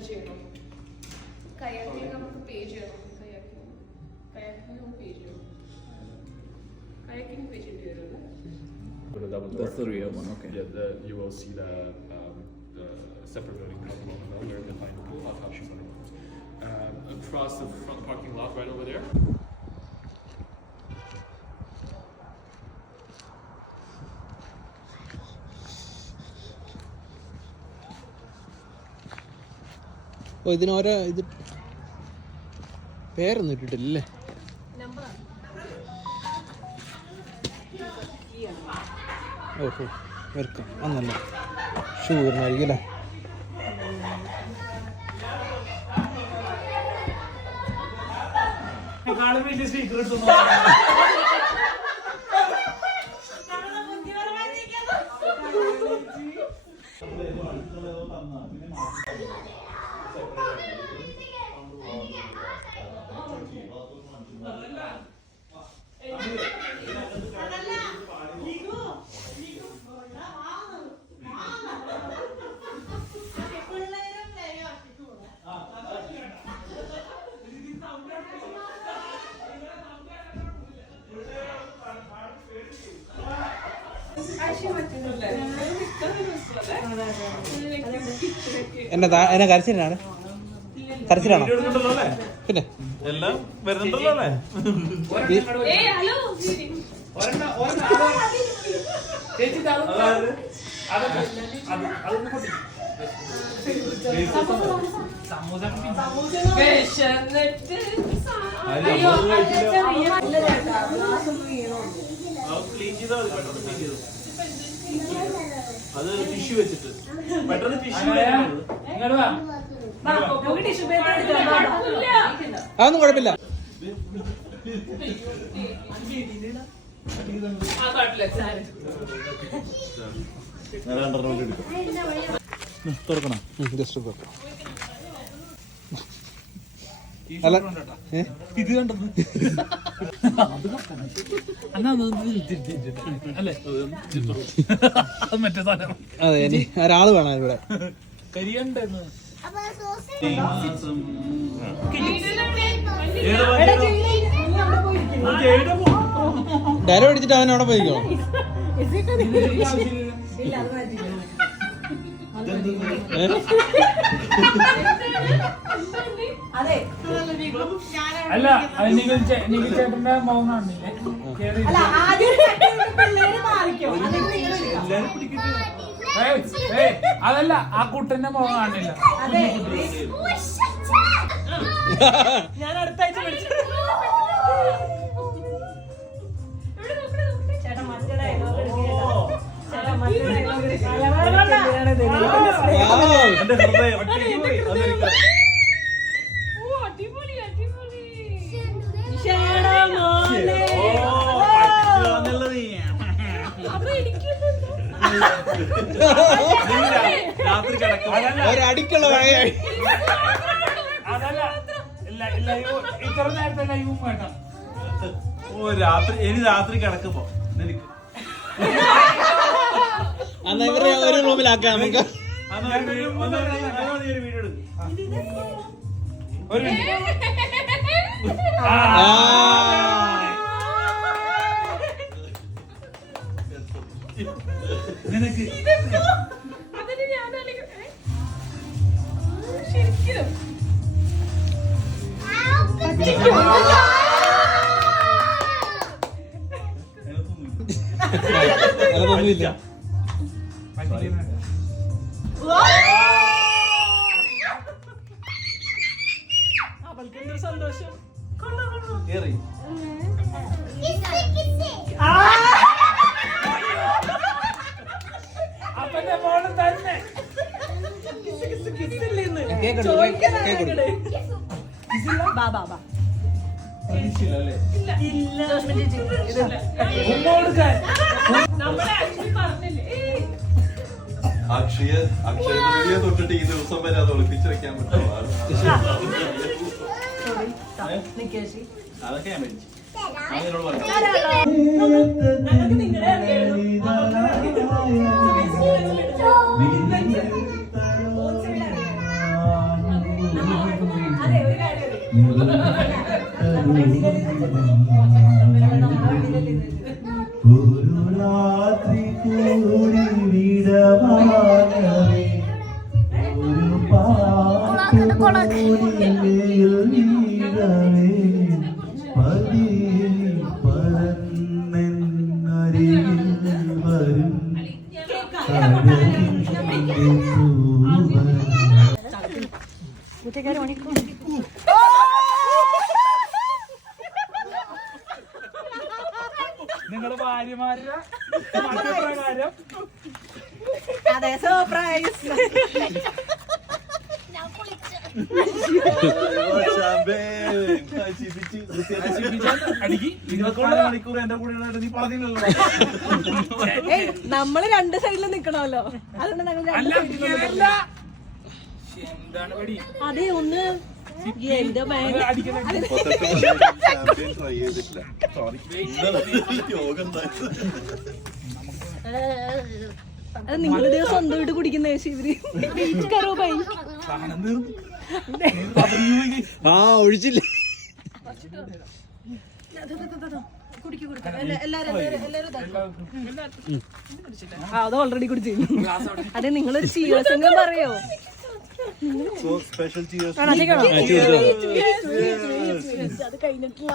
Register ചെയ്യണം kayaking നമുക്ക് പേ ചെയ്യണം കയാക്കിങ് കയാക്കിങ് നമുക്ക് പേ ചെയ്യണം കയാക്കിങ് പേ ചെയ്യേണ്ടി വരും But that was That's the real one, okay. Yeah, the, you will see the, um, the separate building called Longmont there behind the pool. I'll have you photos. Um, across the front parking lot right over there. ഓ ഇതിനോരോ ഇത് പേരൊന്നും ഇട്ടിട്ടില്ലേ ഓഹോ welcome. അന്നല്ല shoe ഇടണമായിരിക്കും അല്ലേ? എന്നെ താ- എന്നെ കരച്ചിലാണ്? കരച്ചിലാണോ പിന്നെ? എല്ലാം വരുന്നുണ്ടല്ലോ അല്ലേ? ക്ലീൻ ചെയ്താൽ മതി പെട്ടെന്ന് ക്ലീൻ ചെയ്തു. അത് ടിഷ്യൂ വെച്ചിട്ട്. പെട്ടെന്ന് ടിഷ്യൂ അതൊന്നും കുഴപ്പമില്ല. തുറക്കണം. ജസ്റ്റ് നോക്കാം അല്ല? ഇത് കണ്ടത് അല്ലേ അത് മറ്റേ സാധനം. അതെ ഇനി ഒരാൾ വേണം ഇവിടെ. കരിയണ്ടെന്ന്. ഡയലോഗ് അടിച്ചിട്ട് അവൻ അവിടെ പോയിക്കോ? ഏ? അല്ല ചേ- നിങ്ങൾ ചേട്ടന്റെ കാണില്ലേ കേറി അതല്ല ആ കുട്ടന്റെ മുഖം കാണില്ല ഞാൻ അടുത്ത ആഴ്ച ചേട്ടാ ഒരടിക്കുള്ള വഴയായി അതല്ല. ഇല്ല ഇത്ര നേരത്തെ ലൈവും വേണ്ട. ഓ രാത്രി ഇനി രാത്രി കിടക്കുമ്പോ. നിനക്ക്. അന്ന് ഇവരെ ഒരു റൂമിലാക്കാം നമുക്ക്. ഒരു വീഡിയോ- ശരിക്കും അതൊന്നുമില്ല പറ്റിക്കുന്നുണ്ട്. അവൾക്ക് എന്തൊരു അക്ഷയ അക്ഷയ തൊട്ടിട്ട് ഈ ദിവസം വരെ അത് ഒളിപ്പിച്ചു വെക്കാൻ പറ്റുമോ? നിക്കേശി അതൊക്കെ ഞാൻ മേടിച്ചു. അങ്ങനെ ഒരു രാത്രി കൂടി വിടവാനവേ ഒരു പാട്ട് കൂടിയിൽ വീടവേ പതി പരന്നരികിൽ വരും. നിങ്ങളുടെ ഭാര്യമാരുടെ അതെ സർപ്രൈസ് നമ്മൾ രണ്ട് സൈഡിൽ നിക്കണമല്ലോ. അതുകൊണ്ട് ഞങ്ങൾ അതെ ഒന്ന് അത് നിങ്ങളിത് സ്വന്തമായിട്ട് കുടിക്കുന്ന ശിവരി കറോ ബൈ ആ ഒഴിച്ചില്ലേ. അത് ഓൾറെഡി കുടിച്ചു. അതെ നിങ്ങളൊരു ചീരസംഗം പറയോ? സ്പെഷ്യൽ അത് കഴിഞ്ഞിട്ടില്ല